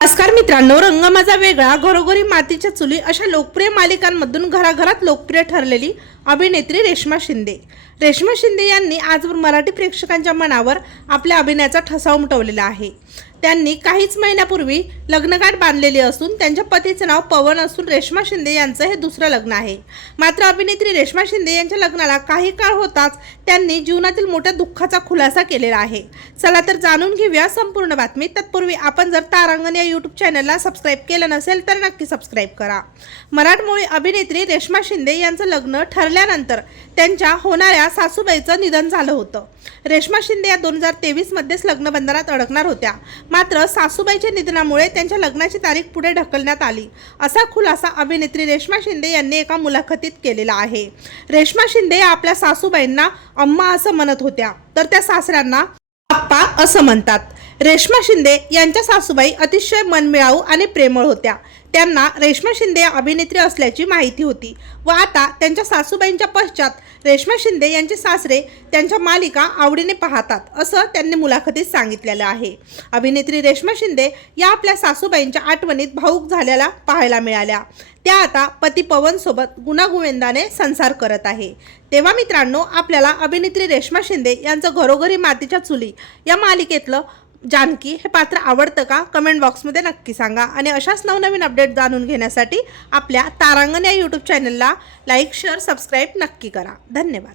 नमस्कार मित्रांनो रंग माझा वेगळा घरोघरी मातीच्या चुली अशा लोकप्रिय मालिकांमधून घराघरात लोकप्रिय ठरलेली अभिनेत्री रेश्मा शिंदे. रेश्मा शिंदे यांनी आजवर मराठी प्रेक्षकांच्या मनावर आपल्या अभिनयाचा ठसा उमटवलेला आहे. त्यांनी काहीच महिन्यापूर्वी लग्नगाठ बांधलेली असून त्यांच्या पतीचं नाव पवन असून रेश्मा शिंदे यांचं हे दुसरं लग्न आहे. मात्र अभिनेत्री रेश्मा शिंदे यांच्या लग्नाला काही काळ होताच त्यांनी जीवनातील मोठ्या दुःखाचा खुलासा केलेला आहे. चला तर जाणून घेऊया संपूर्ण बातमी. तत्पूर्वी आपण जर तारांगण या यूट्यूब चॅनलला सबस्क्राईब केलं नसेल तर नक्की सबस्क्राईब करा. मराठमोळी अभिनेत्री रेश्मा शिंदे यांचं लग्न ठरल्यानंतर त्यांच्या होणाऱ्या सासूबाईचं निधन झालं होतं. रेश्मा शिंदे या दोन हजार तेवीसमध्येच लग्नबंधनात अडकणार होत्या. मात्र सासूबाईच्या निधनामुळे त्यांच्या लग्नाची तारीख पुढे ढकलण्यात आली. असा खुलासा अभिनेत्री रेश्मा शिंदे यांनी एका मुलाखतीत केलेला आहे. रेश्मा शिंदे या आपल्या सासूबाईंना अम्मा असं म्हणत होत्या. तर त्या सासऱ्यांना आप्पा असं म्हणतात. रेश्मा शिंदे यांच्या सासूबाई अतिशय मनमिळाऊ आणि प्रेमळ होत्या. त्यांना रेश्मा शिंदे या अभिनेत्री असल्याची माहिती होती व आता त्यांच्या सासूबाईंच्या पश्चात रेश्मा शिंदे यांचे सासरे त्यांच्या मालिका आवडीने पाहतात असं त्यांनी मुलाखतीत सांगितलेलं आहे. अभिनेत्री रेश्मा शिंदे या आपल्या सासूबाईंच्या आठवणीत भाऊक झालेल्या पाहायला मिळाल्या. त्या आता पती पवनसोबत गुणागोविंदाने संसार करत आहे. तेव्हा मित्रांनो आपल्याला अभिनेत्री रेश्मा शिंदे यांचं घरोघरी मातीच्या चुली या मालिकेतलं जानकी हे पात्र आवडतं का? कमेंट बॉक्समध्ये नक्की सांगा. आणि अशाच नवनवीन अपडेट जाणून घेण्यासाठी आपल्या तारांगण या यूट्यूब चॅनलला लाईक शेअर सबस्क्राईब नक्की करा. धन्यवाद.